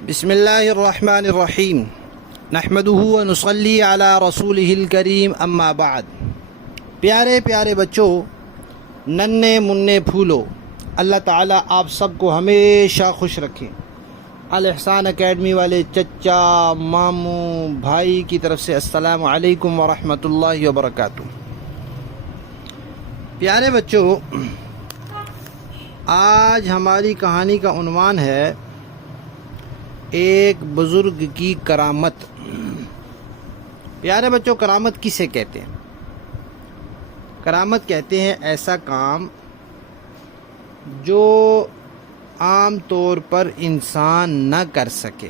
بسم اللہ الرحمن الرحیم نحمدہ ونصلی علی رسولہ الکریم اما بعد۔ پیارے پیارے بچوں، ننھے مننے پھولو، اللہ تعالیٰ آپ سب کو ہمیشہ خوش رکھے۔ الاحسان اکیڈمی والے چچا، ماموں، بھائی کی طرف سے السلام علیکم ورحمۃ اللہ وبرکاتہ۔ پیارے بچوں، آج ہماری کہانی کا عنوان ہے ایک بزرگ کی کرامت۔ پیارے بچوں، کرامت کسے کہتے ہیں؟ کرامت کہتے ہیں ایسا کام جو عام طور پر انسان نہ کر سکے،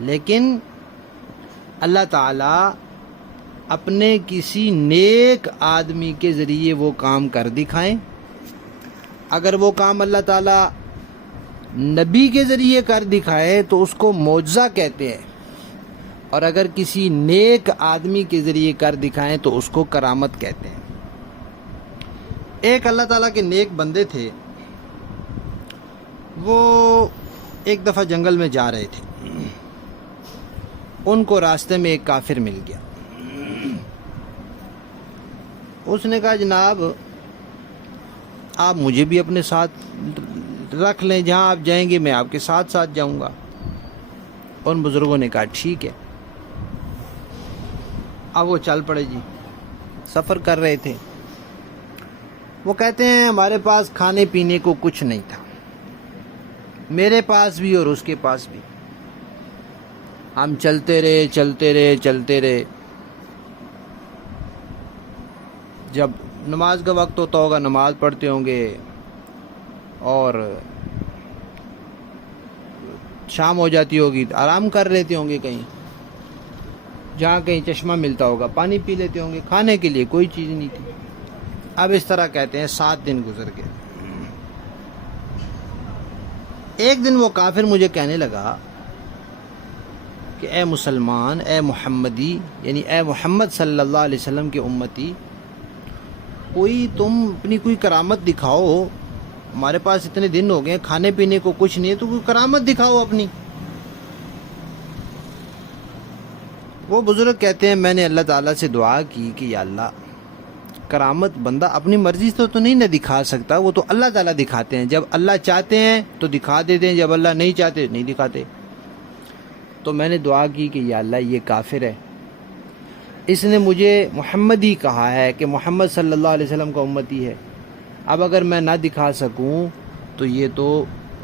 لیکن اللہ تعالیٰ اپنے کسی نیک آدمی کے ذریعے وہ کام کر دکھائیں۔ اگر وہ کام اللہ تعالیٰ نبی کے ذریعے کر دکھائے تو اس کو معجزہ کہتے ہیں، اور اگر کسی نیک آدمی کے ذریعے کر دکھائیں تو اس کو کرامت کہتے ہیں۔ ایک اللہ تعالیٰ کے نیک بندے تھے، وہ ایک دفعہ جنگل میں جا رہے تھے، ان کو راستے میں ایک کافر مل گیا۔ اس نے کہا جناب آپ مجھے بھی اپنے ساتھ رکھ لیں، جہاں آپ جائیں گے میں آپ کے ساتھ ساتھ جاؤں گا۔ ان بزرگوں نے کہا ٹھیک ہے۔ اب وہ چل پڑے جی، سفر کر رہے تھے۔ وہ کہتے ہیں ہمارے پاس کھانے پینے کو کچھ نہیں تھا، میرے پاس بھی اور اس کے پاس بھی۔ ہم چلتے رہے۔ جب نماز کا وقت ہوتا ہوگا نماز پڑھتے ہوں گے، اور شام ہو جاتی ہوگی تو آرام کر لیتے ہوں گے، کہیں جہاں کہیں چشمہ ملتا ہوگا پانی پی لیتے ہوں گے۔ کھانے کے لیے کوئی چیز نہیں تھی۔ اب اس طرح کہتے ہیں 7 دن گزر گئے۔ ایک دن وہ کافر مجھے کہنے لگا کہ اے مسلمان، اے محمدی، یعنی اے محمد صلی اللہ علیہ وسلم کے امتی، تم اپنی کوئی کرامت دکھاؤ۔ ہمارے پاس اتنے دن ہو گئے، کھانے پینے کو کچھ نہیں ہے، تو کوئی کرامت دکھاؤ اپنی۔ وہ بزرگ کہتے ہیں میں نے اللہ تعالیٰ سے دعا کی کہ یا اللہ، کرامت بندہ اپنی مرضی سے تو نہیں نہ دکھا سکتا، وہ تو اللہ تعالیٰ دکھاتے ہیں۔ جب اللہ چاہتے ہیں تو دکھا دیتے ہیں، جب اللہ نہیں چاہتے نہیں دکھاتے۔ تو میں نے دعا کی کہ یا اللہ یہ کافر ہے، اس نے مجھے محمدی کہا ہے کہ محمد صلی اللہ علیہ وسلم کا امتی ہے۔ اب اگر میں نہ دکھا سکوں تو یہ تو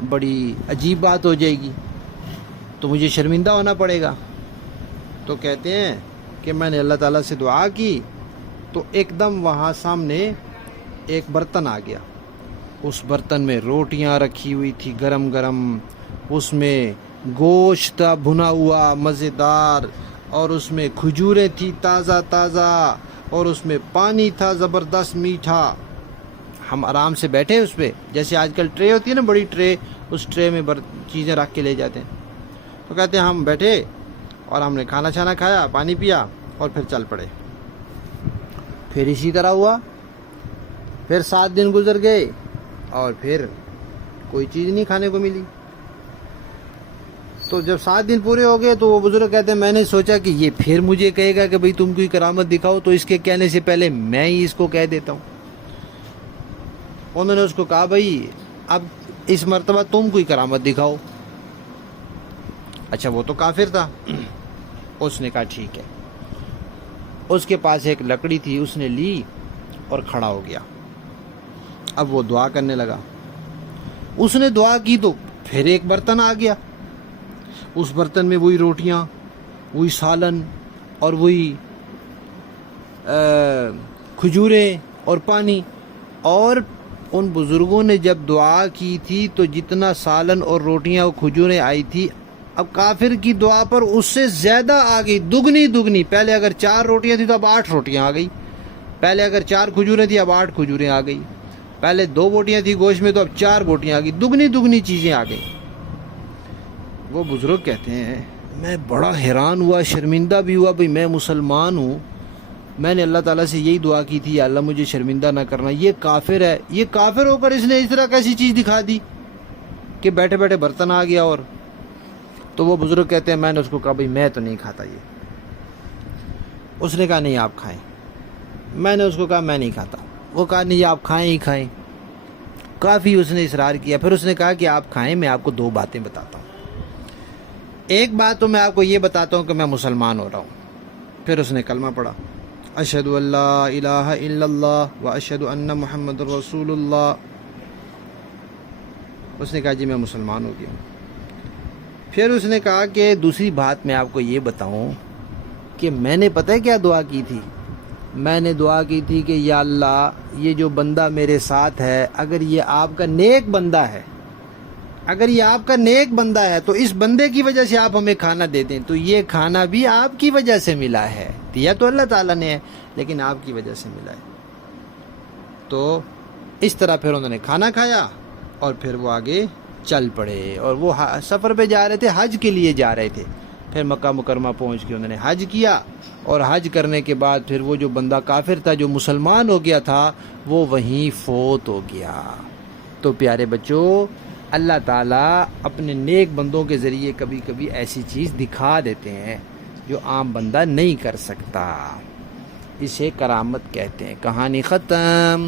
بڑی عجیب بات ہو جائے گی، تو مجھے شرمندہ ہونا پڑے گا۔ تو کہتے ہیں کہ میں نے اللہ تعالیٰ سے دعا کی تو ایک دم وہاں سامنے ایک برتن آ گیا۔ اس برتن میں روٹیاں رکھی ہوئی تھی گرم گرم، اس میں گوشت تھا بھنا ہوا مزیدار، اور اس میں کھجوریں تھی تازہ تازہ، اور اس میں پانی تھا زبردست میٹھا۔ ہم آرام سے بیٹھے اس پہ، جیسے آج کل ٹرے ہوتی ہے نا، بڑی ٹرے، اس ٹرے میں چیزیں رکھ کے لے جاتے ہیں۔ تو کہتے ہیں ہم بیٹھے اور ہم نے کھانا چھانا کھایا، پانی پیا، اور پھر چل پڑے۔ پھر اسی طرح ہوا، پھر 7 دن گزر گئے، اور پھر کوئی چیز نہیں کھانے کو ملی۔ تو جب 7 دن پورے ہو گئے تو وہ بزرگ کہتے ہیں میں نے سوچا کہ یہ پھر مجھے کہے گا کہ بھئی تم کوئی کرامت دکھاؤ، تو اس کے کہنے سے پہلے میں ہی اس کو کہہ دیتا ہوں۔ انہوں نے اس کو کہا بھئی اب اس مرتبہ تم کوئی کرامت دکھاؤ۔ اچھا، وہ تو کافر تھا۔ اس نے کہا ٹھیک ہے۔ اس کے پاس ایک لکڑی تھی، اس نے لی اور کھڑا ہو گیا۔ اب وہ دعا کرنے لگا۔ اس نے دعا کی تو پھر ایک برتن آ گیا۔ اس برتن میں وہی روٹیاں، وہی سالن، اور وہی کھجوریں اور پانی۔ اور ان بزرگوں نے جب دعا کی تھی تو جتنا سالن اور روٹیاں اور کھجوریں آئی تھی، اب کافر کی دعا پر اس سے زیادہ آ گئی، دگنی۔ پہلے اگر 4 روٹیاں تھیں تو اب 8 روٹیاں آ گئی، پہلے اگر 4 کھجوریں تھیں اب 8 کھجوریں آ گئی، پہلے 2 بوٹیاں تھیں گوشت میں تو اب 4 بوٹیاں آ گئی، دگنی چیزیں آ گئی۔ وہ بزرگ کہتے ہیں میں بڑا حیران ہوا، شرمندہ بھی ہوا، بھئی میں مسلمان ہوں، میں نے اللہ تعالیٰ سے یہی دعا کی تھی یا اللہ مجھے شرمندہ نہ کرنا، یہ کافر ہے، یہ کافر ہو کر اس نے اس طرح کیسی چیز دکھا دی کہ بیٹھے بیٹھے برتن آ گیا۔ اور تو وہ بزرگ کہتے ہیں میں نے اس کو کہا بھائی میں تو نہیں کھاتا یہ. اس نے کہا نہیں آپ کھائیں. میں نے اس کو کہا میں نہیں کھاتا. وہ کہا نہیں آپ کھائیں ہی کھائیں. کافی اس نے اصرار کیا. پھر اس نے کہا کہ آپ کھائیں, میں آپ کو 2 باتیں بتاتا ہوں. ایک بات تو میں آپ کو یہ بتاتا ہوں کہ میں مسلمان ہو رہا ہوں. پھر اس نے کلمہ پڑھا, اشہد ان لا الہ الا اللہ و اشہد ان محمد رسول اللہ. اس نے کہا جی میں مسلمان ہو گیا. پھر اس نے کہا کہ دوسری بات میں آپ کو یہ بتاؤں کہ میں نے پتہ ہے کیا دعا کی تھی؟ میں نے دعا کی تھی کہ یا اللہ یہ جو بندہ میرے ساتھ ہے, اگر یہ آپ کا نیک بندہ ہے, اگر یہ آپ کا نیک بندہ ہے تو اس بندے کی وجہ سے آپ ہمیں کھانا دے دیں, تو یہ کھانا بھی آپ کی وجہ سے ملا ہے. دیا تو اللہ تعالیٰ نے ہے لیکن آپ کی وجہ سے ملا ہے. تو اس طرح پھر انہوں نے کھانا کھایا اور پھر وہ آگے چل پڑے. اور وہ سفر پہ جا رہے تھے, حج کے لیے جا رہے تھے. پھر مکہ مکرمہ پہنچ کے انہوں نے حج کیا, اور حج کرنے کے بعد پھر وہ جو بندہ کافر تھا جو مسلمان ہو گیا تھا وہ وہیں فوت ہو گیا. تو پیارے بچوں, اللہ تعالیٰ اپنے نیک بندوں کے ذریعے کبھی کبھی ایسی چیز دکھا دیتے ہیں جو عام بندہ نہیں کر سکتا. اسے کرامت کہتے ہیں. کہانی ختم.